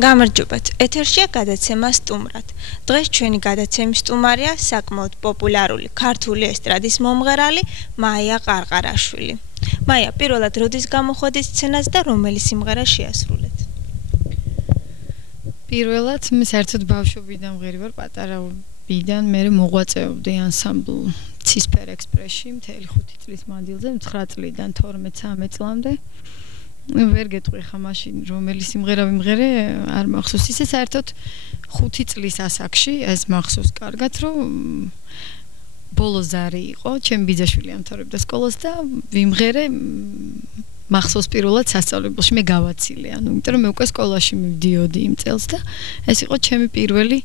გამარჯობათ, ეთერშია გადაცემა სტუმრად. დღეს ჩვენი გადაცემის სტუმარია საკმაოდ პოპულარული ქართული ესტრადის მომღერალი მაია ყარყარაშვილი. მაია, პირველად როდის გამოხვედით სცენაზე და რომელი სიმღერა შეასრულეთ? პირველად მე საერთოდ ბავშვობიდან მღერი ვარ, პატარაობიდან მე მოღვაწეობდი ანსამბლ ცისფერ ექსპრესში მთელი 5 წლის მანძილზე, 9 წლიდან 12-13 წლამდე. ვერ გეტყვი ხა მაშინ რომელი სიმღერა ვიმღერე, არ მახსოვს. ისე საერთოდ 5 წლის ასაკში ეს მახსოვს კარგად, რომ ბოლო ზარი იყო, ჩემი ბიძაშვილი ამთავრებდა სკოლას და ვიმღერე მახსოვს პირველად სასწავლებელში მე გავაცილე, იმიტომ რომ მე უკვე სკოლაში მივდიოდი იმ წელს და ეს იყო ჩემი პირველი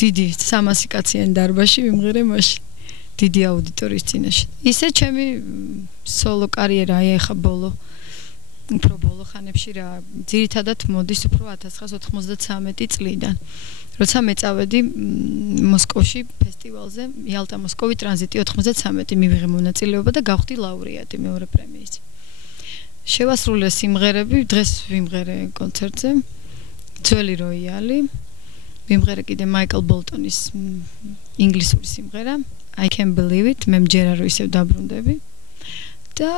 დიდი 300 კაციანი დარბაზში ვიმღერე მაშინ დიდი აუდიტორიის წინაშე. ისე ჩემი სოლო კარიერა ეხა უფრო ბოლო ხანებში რა ძირითადად მოდის უფრო 1993 წლიდან. როცა მეწავედი მოსკოვში ფესტივალზე, იალტა-მოსკოვი ტრანზიტი 93 მივიღე მონაწილეობა და გავხდი ლაურეატი მეორე პრემიის. შევასრულე სიმღერები, დღეს ვიმღერე კონცერტზე. ძველი როიალი. ვიმღერე კიდე მაიკლ ბოლტონის ინგლისური სიმღერა I can't believe it, მე მჯერა რომ ისევ დაბრუნდები. და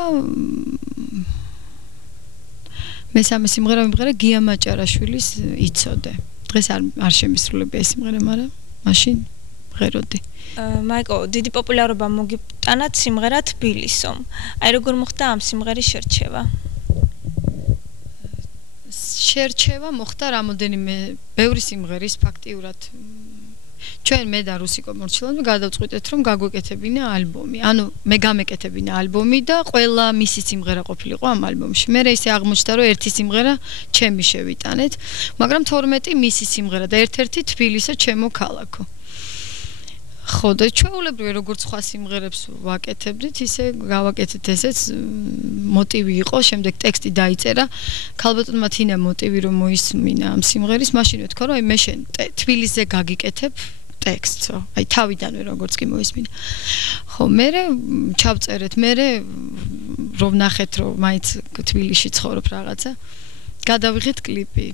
მესამე სიმღერა ვიმღერე გია მაჭარაშვილის იცოდე. დღეს არ შემისრულებია ეს სიმღერა, მაგრამ მაშინ ვღეროდი. მაიკო, დიდი პოპულარობა მოგიტანათ სიმღერა თბილისო. აი როგორ მოხდა ამ სიმღერის შერჩევა? შერჩევა მოხდა რამოდენიმე ბევრი სიმღერის ფაქტიურად ჩვენ მე და რუსიკო მორჩილოვი გადავწყვიტეთ რომ გაგვეკეთებინა ალბომი. ანუ მე გამეკეთებინა ალბომი და ყველა მისი სიმღერა ყოფილიყო ამ ალბომში. მე ისე აღმოჩნდა რომ ერთი სიმღერა ჩემი შევიტანეთ, მაგრამ 12 მისი სიმღერა და ერთ-ერთი თბილისო ჩემო ქალაქო. ხო და ჩვეულებრივი როგორც სხვა სიმღერებს ვაკეთებდით, ისე გავაკეთეთ ესეც მოტივი იყო, შემდეგ ტექსტი დაიწერა. ქალბატონმა თინა მოტივი რომ მოისმინა ამ სიმღერის, მაშინ ვთქვა რომ აი მე შენ თბილისზე გაგიკეთებ ტექსტსო. აი თავიდანვე როგორც კი მოისმინა. ხო, მე ჩავწერეთ, მე რომ ნახეთ რომ მაინც თბილისში ცხოვრობ რაღაცა, გადავიღეთ კლიპი.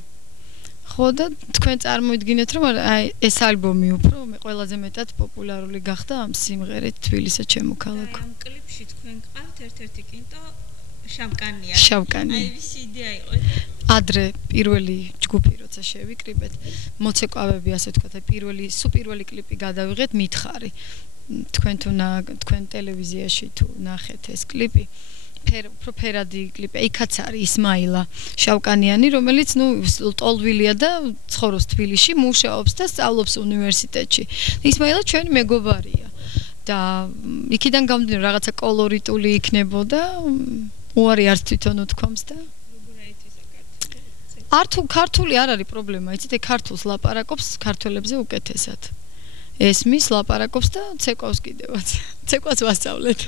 ხო და თქვენ წარმოიდგინეთ რომ აი ეს ალბომი უფრო მე ყველაზე მეტად პოპულარული გახდა ამ სიმღერით თბილისო ჩემო ქალაქო. ამ კლიპში თქვენ გყავთ ერთ-ერთი კინტო შავკანია. შავკანი. აი ვის იდეა იყო? ადრე პირველი ჯგუფი როცა შევიკრიბეთ, მოცეკვავები ასე ვთქვათ, აი პირველი კლიპი გადავიღეთ მითხარი. თქვენ ტელევიზიაში თუ ნახეთ ეს კლიპი უფრო ფერადი კლიპი, იქაც არის ისმაილა შავკანიანი, რომელიც ტოლვილია და ცხოვრობს თბილისში, მუშაობს და სწავლობს უნივერსიტეტში. ისმაილა ჩვენი მეგობარია და იქიდან გამომდინარე რაღაცა კოლორიტული იქნებოდა, უარი არც თვითონ უთქვამს და ქართული არ არის პრობლემა, იცით, ქართულს ლაპარაკობს ქართველებზე უკეთესად. ესმის ლაპარაკობს და ცეკვავს კიდევაც. ცეკვას ვასწავლეთ.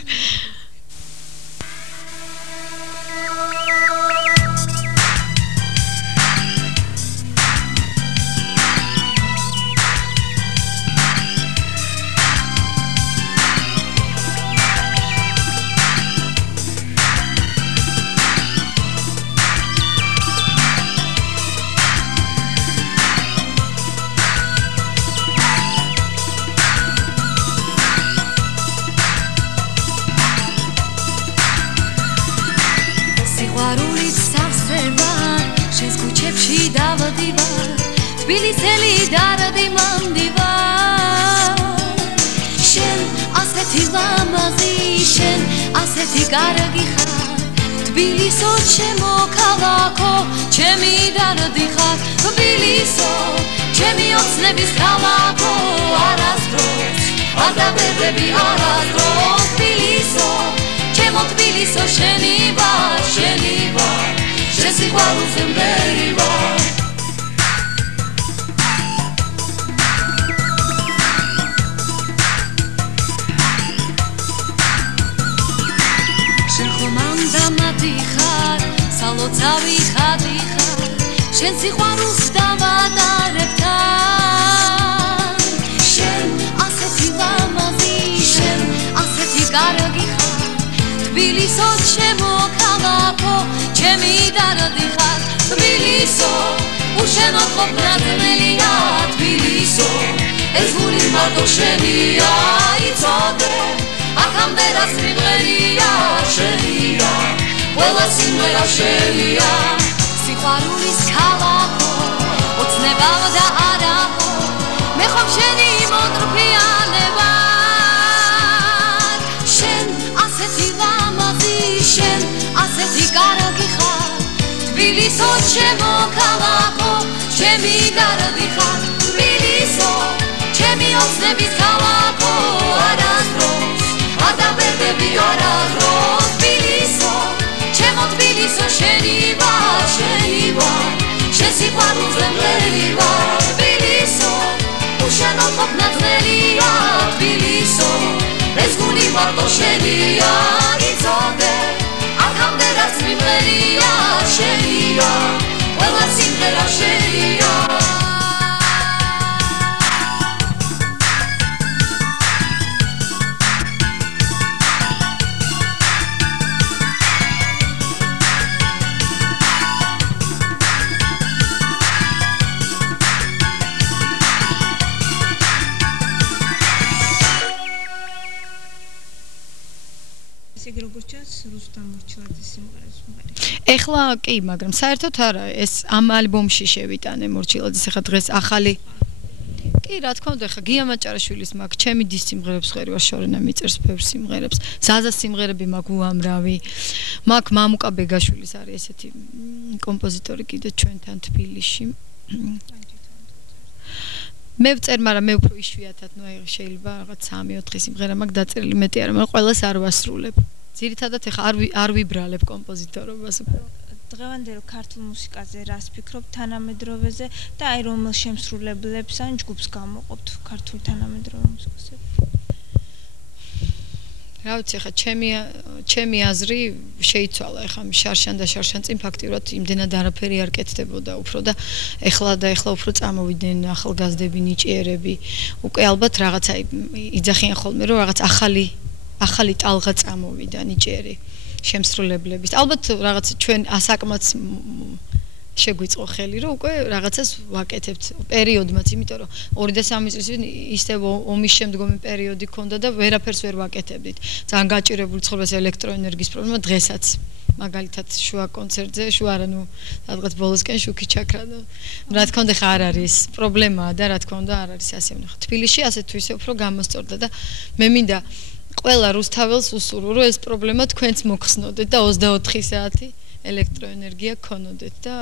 თბილისელი დარდი მომდივარ შენ ასეთი ლამაზი შენ ასეთი კარგი ხარ თბილისო ჩემო ქალაქო ჩემი დარდი ხარ თბილისო ჩემი ოცნების ქალაქო არასდროს არ დავერდები არასდროს თბილისო ჩემო თბილისო შენი ვარ შენ სიყვარულზე მღერი ვარ სალოცავი ხატი ხარ შენ სიყვარულს დავატარებ თან შენ ასეთი ლამაზი შენ ასეთი კარგი ხარ თბილისო ჩემო ქალაქო ჩემი დარდი ხარ თბილისო შენო ყოფნაძმელია თბილისო ეს გული მარტო შენია იცოდე აქამდე რა სიმღერია შენია ყველა სიმღერა შენია სიყვარულის ქალაქო ოცნებავ და არაფო მე ხომ შენი მომტრფიანება შენ ასეთი ლამაზი შენ ასეთი კარგი ხარ თბილისო ჩემო ქალაქო ჩემი გარდი ხარ თბილისო ჩემი ოცნების ქალაქო არასდროს არ დაბერდები არასდროს თბილისო ჩემო თბილისო შენი ვარ შენ სიყვარულზე მღერი ვარ თბილისო უშენო ყოფნაძმელია თბილისო ეს გული მარტო შენია იცოდე აქამდე რაც მიმღერია შენია ყველა სიმღერა შენია ეხლა კი, მაგრამ საერთოდ არა, ეს ამ ალბომში შევიტანე მორჩილაძის ახლა დღეს ახალი. კი, რა თქმა უნდა, ახლა გია მაჭარაშვილის მაგ ჩემი დის სიმღერებს ხერი ვარ შორენა მიწერს ბევრ სიმღერებს. ზაზას სიმღერები მაგ უამრავი. მაგ მამუკა ბეგაშვილის არის ესეთი კომპოზიტორი კიდე ჩვენთან თბილისში. მე ვწერ, მაგრამ მე უფრო იშვიათად, ნუ აი შეიძლება რაღაც 3-4 სიმღერა მაგ დაწერილი მეტი არა, მაგრამ ყველას არ ვასრულებ. ძირითადად ეხა არ ვიბრალებ კომპოზიტორობას უფრო. დღევანდელ ქართულ მუსიკაზე რას ფიქრობ თანამედროვეზე და აი რომელ შემსრულებლებს ან ჯგუფს გამოყოფთ ქართულ თანამედროვე მუსიკაზე? რა ვიცი, ეხა ჩემი აზრი შეიცვალა, ეხა შარშან და შარშან წინ ფაქტიურად იმდენად არაფერი არ კეთდებოდა უფრო და ეხლა უფრო წამოვიდნენ ახალგაზრდები, ნიჭიერები. უკვე ალბათ რაღაც აი იძახიან ხოლმე რომ რაღაც ახალი ტალღა წამოვიდა ნიჭიერი შემსრულებლების. ალბათ რაღაც ჩვენ ასაკმაც შეგვიწყო ხელი რომ უკვე რაღაცას ვაკეთებთ პერიოდმაც, იმიტომ რომ 2 და 3 წლის ისევ ომის შემდგომი პერიოდი ქონდა და ვერაფერს ვერ ვაკეთებდით. ძალიან გაჭირებული ცხოვრებას ელექტროენერგიის პრობლემა დღესაც. მაგალითად შუა კონცერტზე, სადღაც ბოლოსკენ შუქი ჩაქრა და რა თქმა უნდა არ არის პრობლემაა და რა თქმა უნდა არ არის ასე ვნახე. თბილისში ასე თუ ისე უფრო გამოსწორდა და მე მინდა ყველა რუსთაველს უსურვო რომ ეს პრობლემა თქვენც მოხსნოდეთ და 24 საათი ელექტროენერგია ქონოდეთ და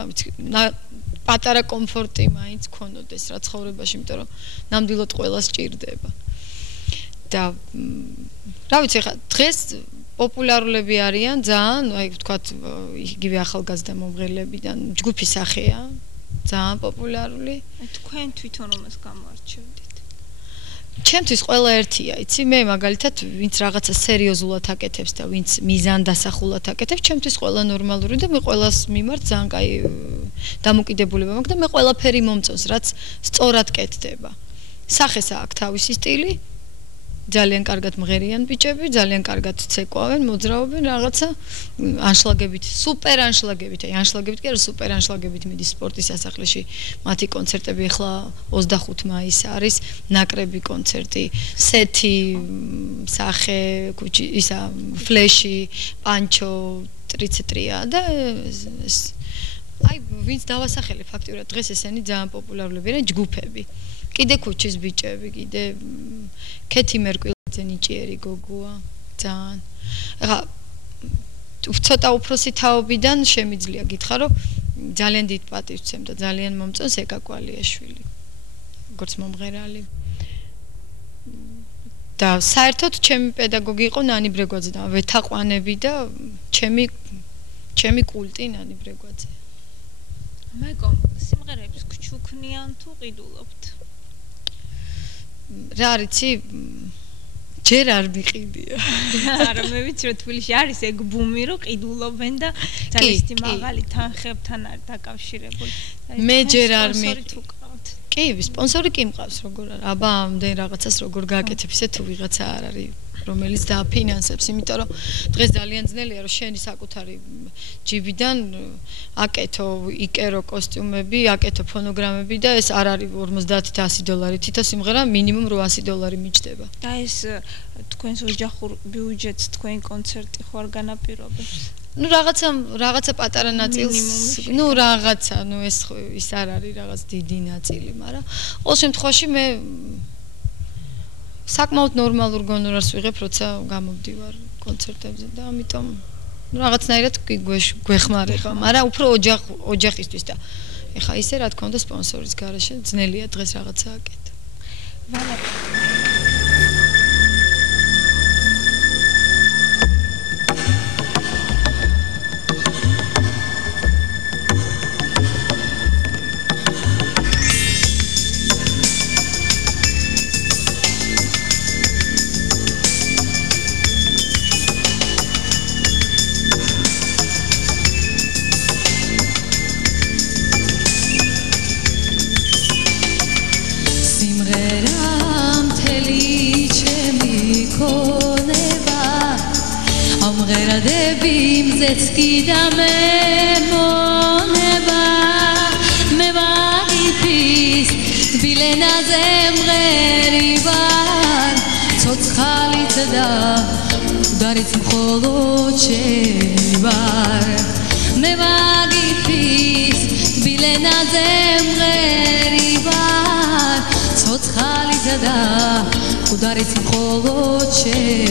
პატარა კომფორტი მაინც ქონოდეს რა ცხოვრებაში, იმიტომ რომ ნამდვილად ყველას ჭირდება. და რა ვიცი, ხა დღეს პოპულარულები არიან ძალიან, აი ვთქვათ, იგივე ახალგაზრდა მომღერლებიდან ჯგუფი სახეა, ძალიან პოპულარული. თქვენ თვითონ რომელს გამოარჩევთ? ჩემთვის ყველა ერთია, იცი, მე მაგალითად ვინც რაღაცა სერიოზულად აკეთებს და ვინც მიზანდასახულად აკეთებს, ჩემთვის ყველა ნორმალური და მე ყველას მიმართ ძალიან კაი დამოკიდებულება მაქვს და მე ყველაფერი მომწონს, რაც სწორად კეთდება. სახეს აქვს თავისი სტილი, ძალიან კარგად მღერიან ბიჭები, ძალიან კარგად ცეკვავენ, მოძრაობენ რაღაცა ანშლაგებით, სუპერ ანშლაგებით, აი ანშლაგებით კი არა, სუპერ ანშლაგებით მიდის სპორტის სასახლეში. მათი კონცერტები ახლა 25 მაისს არის, ნაკრები კონცერტი, სეთი, სახე, კუჩი, ისა, ფლეში, პანჩო, ტრიცეტრია და აი ვინც დავასახელე ფაქტიურად დღეს ესენი ძალიან პოპულარულები არიან ჯგუფები. კიდე ქუჩის ბიჭები, კიდე ქეთი მერკვილიძე ნიჭიერი გოგოა, ძალიან. ახლა ცოტა უფროსი თაობიდან შემიძლია გითხრა, რომ ძალიან დიდ პატივს ვცემ და ძალიან მომწონს ეკა კვალიაშვილი, როგორც მომღერალი. და საერთოდ ჩემი პედაგოგი იყო ნანი ბრეგვაძე და ვეთაყვანები და ჩემი კულტი ნანი ბრეგვაძე. მაიკო, სიმღერებს გჩუქნიან თუ ყიდულობთ? რა არიცი, ჯერ არ მიყიდია. არა, მე ვიცი რომ თბილისში არის ეგ ბუმი რომ ყიდულობენ და ძალიან მაღალი თანხებთან არის დაკავშირებული. მე ჯერ არ კი, სპონსორი კი მყავს, როგორ არა. აბა, ამდენ რაღაცას როგორ გააკეთებ, ისე თუ ვიღაცა არ არის რომელიც დააფინანსებს, იმიტომ რომ დღეს ძალიან ძნელია რომ შენი საკუთარი ჯიბიდან აკეთო, იკერო კოსტიუმები, აკეთო ფონოგრამები და ეს არ არის 50-100 $. თითო სიმღერა მინიმუმ $800 მიჯდება. და ეს თქვენს ოჯახურ ბიუჯეტს თქვენი კონცერტი ხო არ განაპირობებს? Ну რაღაცა პატარა ნაწილს, ну რაღაცა, ну ის არ არის რაღაც დიდი ნაწილი, მაგრამ ყოველ შემთხვევაში მე საკმაოდ ნორმალურ გონორარს ვიღებ, როცა გამოვდივარ კონცერტებზე და ამიტომ რაღაცნაირად გვეხმარება, მაგრამ უფრო ოჯახისთვის და ეხა ისე რა თქმა უნდა სპონსორის გარეშე ძნელია დღეს რაღაცა აკეთო. Zetski da me moneba me vagipis bilena zemgerivar tsotschalit da udarit mkholochevar me vagipis bilena zemgerivar tsotschalit da udarit mkholochevar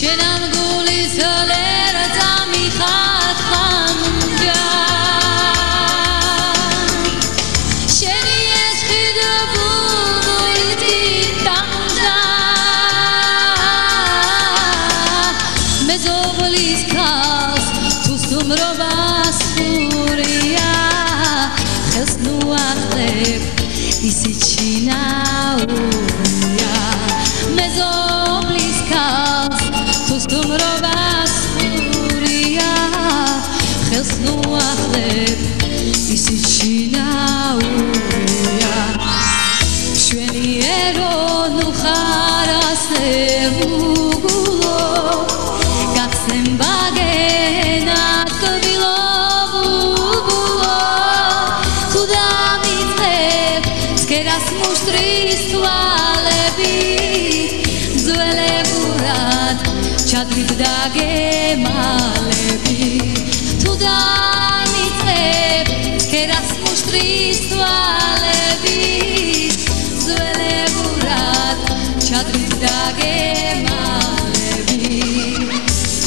shenam gulis olera zami khat khamga sheni es khidabu iti tamda mezovolis kas tusum robas furia khesnu akhleb isichina uria mezovolis kas tusum robas furia khesnu akhleb isichina uria shveni eron kharase ugulo gaksem bagena todilo ugulo kuda mitlev skeras mushtris twalebi zvelevurad chadrit dagemalebi kuda mitlev skeras mushtris twalebi zvelevurad chadrit dagemalebi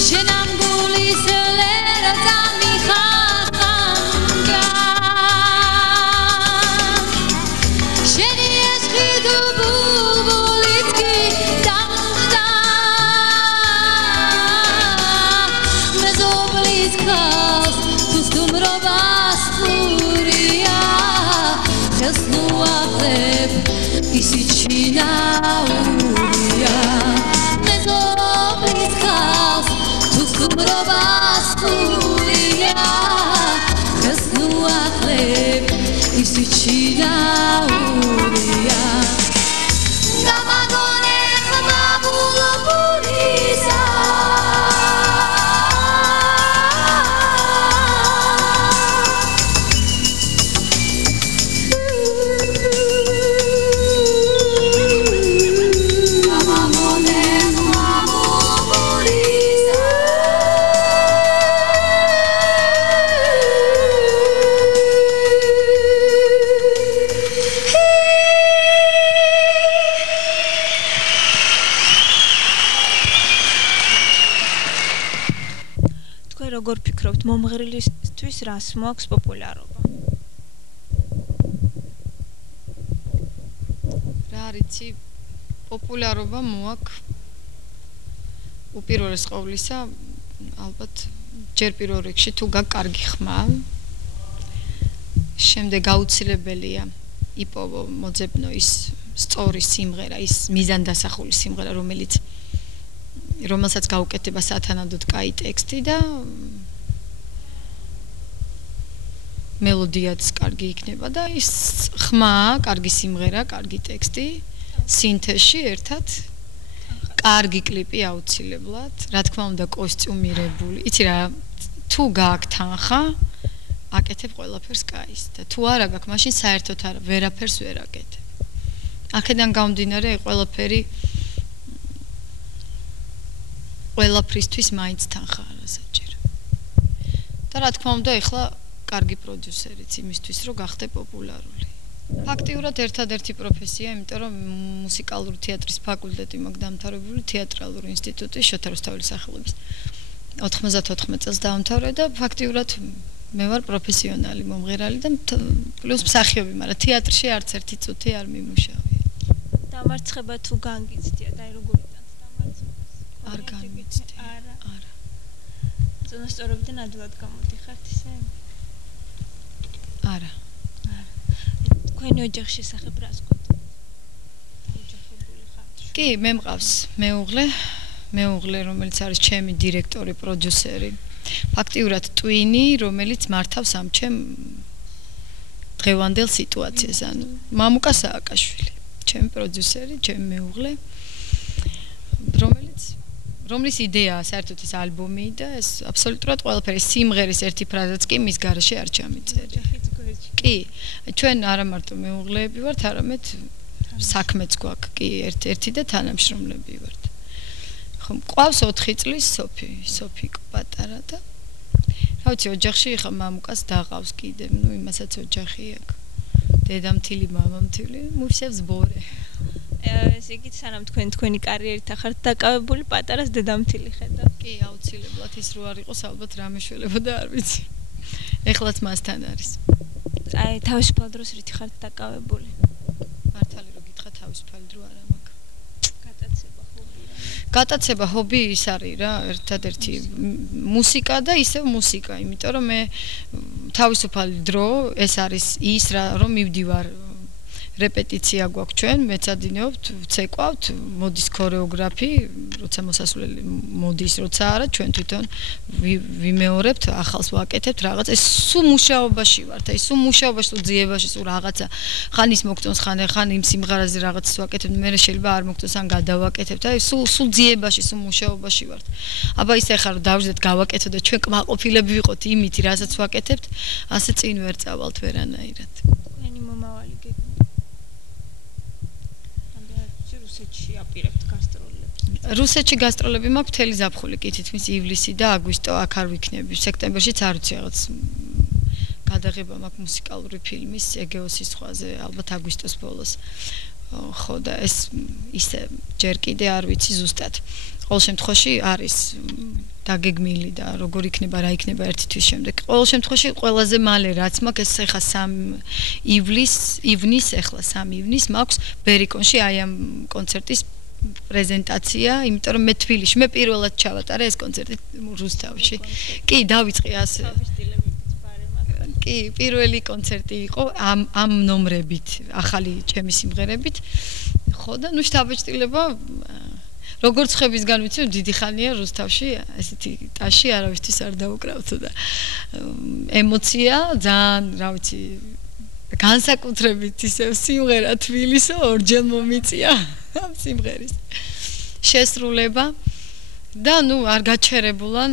shenam gulis lera zami khamga sheni es khidabu bulitki tamda mezoblis kas tustum robas furia khesnu akhleb isichina uria mezoblis kas tustum robas furia khesnu akhleb isichina uria gamagone khmabulo purisa gamagone khmabulo purisa თქვენ როგორ ფიქრობთ მომღერლისთვის რას მოაქვს პოპულარობა? რა არიცი პოპულარობა მოაქვს უპირველეს ყოვლისა ალბათ ჯერ პირველ რიგში თუ გაქვს კარგი ხმა შემდეგ აუცილებელია იპოვო მოძებნო ის სწორი სიმღერა ის მიზანდასახული სიმღერა რომელსაც გაუკეთება სათანადოდ კაი ტექსტი და მელოდიაც კარგი იქნება და ის ხმა, კარგი სიმღერა, კარგი ტექსტი სინთეზში ერთად კარგი კლიპი აუცილებლად, რა თქმა უნდა კოსტიუმირებული. იცი რა, თუ გააქვს თანხა, აკეთებ ყველაფერს კაის და თუ არა გაქვს, მაშინ საერთოდ არა, ვერაფერს ვერ აკეთებ. აქედან გამომდინარე, ყველაფრისთვის მაინც თანხა არა საჭირო. და რა თქმა უნდა, ეხლა კარგი პროდიუსერიც იმისთვის, რომ გახდე პოპულარული. ფაქტიურად ერთადერთი პროფესია, იმიტომ რომ მუსიკალური თეატრის ფაკულტეტი მაქვს დამთავრებული, თეატრალური ინსტიტუტი შოთა რუსთაველის სახელობის 94 წელს დაამთავრე და ფაქტიურად მე ვარ პროფესიონალი მომღერალი და პლუს მსახიობი, მაგრამ თეატრში არც ერთი წუთი არ მიმუშავე. დამარცხება თუ განგიცდიათ, აი როგორ იტანს დამარცხებას? არ გამიცდი. არა. არა. ზონასწორობიდან ადვილად გამოდიხართ ისე? არა. თქვენი ოჯახის შესახებ რას გქონთ? დაოჯახებული ხართ? კი, მე მყავს მეუღლე, რომელიც არის ჩემი დირექტორი, პროდიუსერი. ფაქტიურად ტვინი, რომელიც მართავს ამ ჩემ დღევანდელ სიტუაციას, ანუ მამუკა სააკაშვილი, ჩემი პროდიუსერი, ჩემი მეუღლე, რომლის იდეაა საერთოდ ეს ალბომი და ეს აბსოლუტურად ყველაფერი სიმღერის ერთი ფრაზაც კი მის garaში არ ჩამიწერია. კი, ჩვენ არა მარტო მეუღლეები ვართ, არამედ საქმეც გვაქვს, კი, ერთ-ერთი და თანამშრომლები ვართ. ხო, მყავს 4 წლის სოფი პატარა და რა ვიცი, ოჯახში ხა მამუკას დაღავს კიდე, იმასაც ოჯახი აქვს. დედამთილი, მამამთილი, მუშებს ბორე. ესე იგი, სანამ თქვენი კარიერით ახართ დაკავებული, პატარას დედამთილი ხედავ. კი, აუცილებლად ის რო არ იყოს, ალბათ რამე შველებოდა არ ვიცი. ეხლაც მასთან არის. აი, თავისუფალ დროს რითი ხართ დაკავებული? მართალი რო გითხრა, თავისუფალი დრო არა მაქვს. გატაცება, ჰობი. გატაცება, ჰობი ის არის რა, ერთადერთი მუსიკა და ისევ მუსიკა, იმიტომ რომ მე თავისუფალი დრო ეს არის ის რა, რომ მივდივარ რეპეტიცია გვაქვს ჩვენ, მეცადინეობთ, ვცეკვავთ, მოდის ქორეოგრაფი, როცა მოსასვლელი მოდის, როცა არა, ჩვენ თვითონ ვიმეორებთ, ახალს ვაკეთებთ, რაღაც ეს სულ მუშაობაში ვართ, აი სულ მუშაობაში, სულ ძიებაში, სულ რაღაცა, ხან ის მოგწონს, ხან იმ სიმღერაზე რაღაცას ვაკეთებთ, მე შეიძლება არ მოგწონს, ან გადავაკეთებთ, აი სულ ძიებაში, სულ მუშაობაში ვართ. აბა ისე ხარ, რომ დავждეთ, გავაკეთო და ჩვენ კმაყოფილები ვიყოთ იმით, რასაც ვაკეთებთ, ასე წინ ვერ წავალთ ვერანაირად. თქვენი მომავალი გეგმა აპირებთ გასტროლებს. რუსეთში გასტროლები მაქვს მთელი ზაფხული, კი თითქმის ივლისი და აგვისტო აქ არ ვიქნები. სექტემბერშიც არ ვიცი რაღაც გადაღება მაქვს მუსიკალური ფილმის ეგეოსის ზღვაზე, ალბათ აგვისტოს ბოლოს. ხო და ეს ისე ჯერ კიდე არ ვიცი ზუსტად. ყოველ შემთხვევაში არის დაგეგმილი და როგორ იქნება, რა იქნება ერთი თვის შემდეგ. ყოველ შემთხვევაში ყველაზე მალე რაც მაქვს ეს ახლა 3 ივნის, ახლა 3 ივნის მაქვს ბერიკონში აი ამ კონცერტის პრეზენტაცია, იმიტომ რომ მე თბილისში, მე პირველად ჩავატარე ეს კონცერტი რუსთავში. კი, დავიწყე ასე. კი, პირველი კონცერტი იყო ამ ნომრებით, ახალი ჩემი სიმღერებით. ხო და შთაბეჭდილება როგორც ხებისგან ვიცი, დიდი ხანია რუსთავში, ესეთი ტაში არავისთვის არ დაუკრავთო და ემოცია ძალიან, რა ვიცი, განსაკუთრებით ისევ სიმღერა თბილისო ორჯერ მომიწია ამ სიმღერის შესრულება და არ გაჩერებულან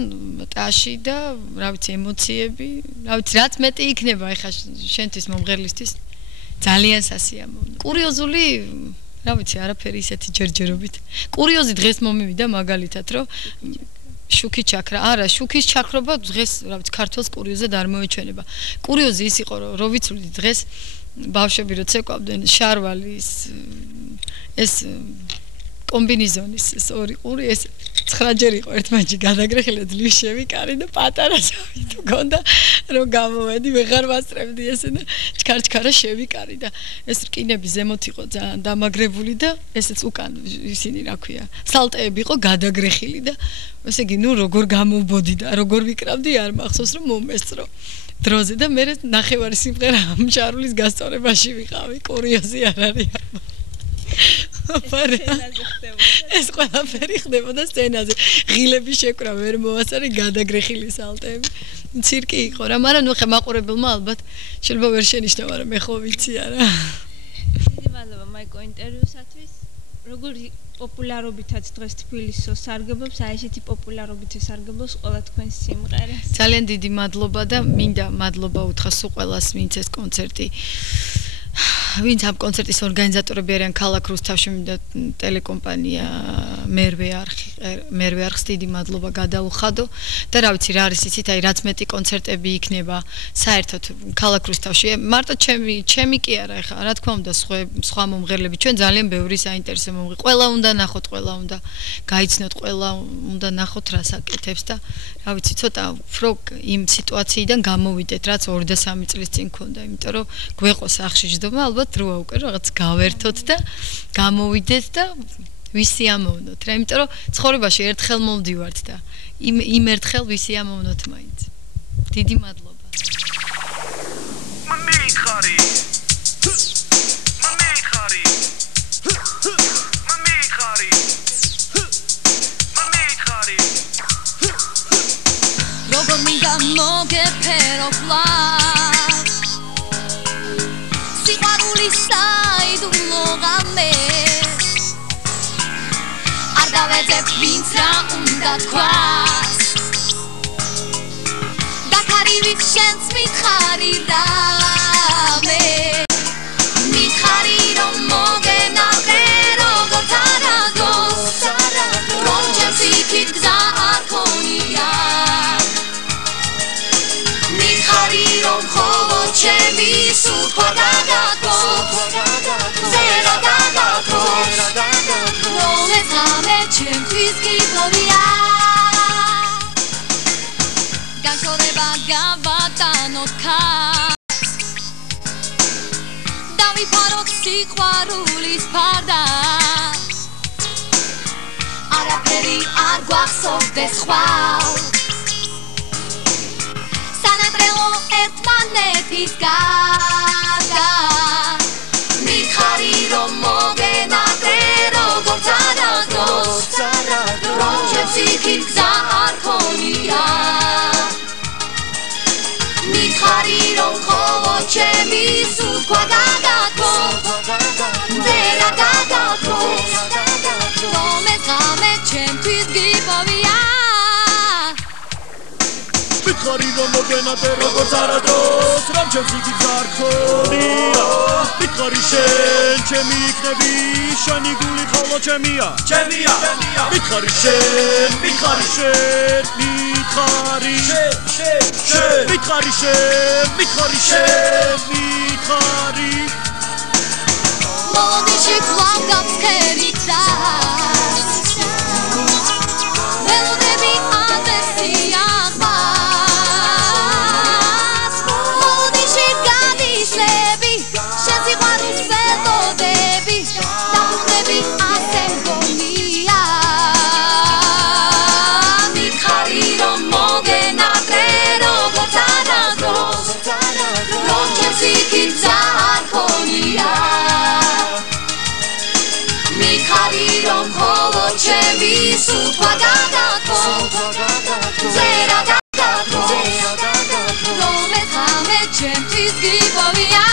ტაში და რა ვიცი, ემოციები, რა ვიცი, რაც მეტი იქნება ეხა შენთვის მომღერლისთვის ძალიან სასიამოვნო. კურიოზული რა ვიცი, არაფერი ისეთი ჯერჯერობით. კურიოზი დღეს მომივიდა მაგალითად, რომ შუქი ჩაქრა, არა, შუქის ჩაქრობა დღეს, რა ვიცი, ქართულს კურიოზად არ მოეჩვენება. კურიოზი ის იყო, რომ ვიცვლი დღეს ბავშვები რო ცეკვავდნენ შარვალის ეს კომბინიზონის ეს ორი ყური ეს 9 ჯერ იყო ერთმანეთში გადაგრეხილი ძლივშევი კარი და პატარა ზავი თუ გონდა რომ გამოვედი ვეღარ ვასწრებდი ესე და ჩქარჩქარა შევი კარი და ეს რკინები ზემოთ იყო ძალიან დამაგრებული და ესეც უკან ისინი რა ქვია სალტეები იყო გადაგრეხილი და ესე იგი როგორ გამოვბოდი და როგორ ვიკრავდი არ მახსოვს რომ მომესწრო დროზე და მე ნახევარი სიმღერა ამ ჟარულის გასწორებაში ვიყავი კურიოზი არ არის ეს ყველაფერი ხდებოდა სცენაზე ღილები შეკვრა ვერ მოვასწარე გადაგრეხილი სალტეები ცირკი იყო რა მაგრამ ნუ ხე მაყურებელმა ალბათ შეიძლება ვერ შენიშნავა რა მე ხო ვიცი არა დიდი მადლობა მაიკო ინტერვიუსათვის როგორი პოპულარობითაც დღეს თბილისო სარგებლობს, აი ესეთი პოპულარობით სარგებლობს ყველა თქვენს სიმღერას. ძალიან დიდი მადლობა და მინდა მადლობა უთხრა სულ ყველას, ვინც ეს კონცერტი ვინც ამ კონცერტის ორგანიზატორები არიან ქალაქ რუსთავში მინდა ტელეკომპანია მერვე არხს დიდი მადლობა გადაუხადო და რა ვიცი რა არის იცით აი რაც მეტი კონცერტები იქნება საერთოდ ქალაქ რუსთავში მარტო ჩემი კი არა ეხლა რა თქმა უნდა სხვა მომღერლები ჩვენ ძალიან ბევრი საინტერესო მომღერლები ყველა უნდა ნახოთ ყველა უნდა გაიცნოთ ყველა უნდა ნახოთ რას აკეთებს და რა ვიცი ცოტა უფრო იმ სიტუაციიდან გამოვიდეთ რაც 2-3 წლის წინ ქონდა იმიტომ რომ გვეყოს სახში ჯდომა ალბათ როა უკვე რაღაც გავერთოთ და გამოვიდეთ და ვისი ამოვნოთ რა იმიტომ რომ ცხოვრებაში ერთხელ მომდივართ და იმ ერთხელ ვისი ამოვნოთ მაინც დიდი მადლობა მამიქარი როგორ მინდა მოგეფერო კლავ სიყვარულის საიდუმლო ღამეს არ დავეძებ ვინც რა უნდა თქვას დაქარივით შენს მითხარი რამე მითხარი რომ მოგენახე როგორც არასდროს რომ ჩემს იქით გზა არ ქონია მითხარი რომ მხოლოდ ჩემი სულთქვა დაგაგოს ზერა დაგაგოს რომლეც ღამე ჩემთვის გიფოვია განშორება გავატანოთ ქარს დავიფაროთ სიყვარულის ფარდა არაფერი არ გვახსოვდეს ხვალ სანადრელო ერთმანეთის გარდა მითხარი რომ მოგენახე როგორც არასდროს რომ ჩემს იქით გზა არ ქონია მითხარი რომ მხოლოდ ჩემი სულთქვა დაგაგოს ზერა დაგაგოს რომლეც ღამე ჩემთვის გიფოვია მითხარი რომ მოგენახე როგორც არასდროს რომ ჩემს იქით გზა არ ქონია მითხარი შენ ჩემი იქნები შენი გული ხოლო ჩემია მითხარი შენ მითხარი მოლოდიში კვლავ გავსქერი გზას ველოდები ადრე სიახლოვეს მოლოდიში გადიშლები შენ სიყვარულს ველოდები დავუხდები ასე მგონია მითხარი რომ მოგენახე როგორც არასდროს რომ ჩემს იქით გზა არ ქონია მითხარი რომ მხოლოდ ჩემი სულთქვა დაგაგოს ზერა დაგაგოს რომლეც ღამე ჩემთვის გიფოვია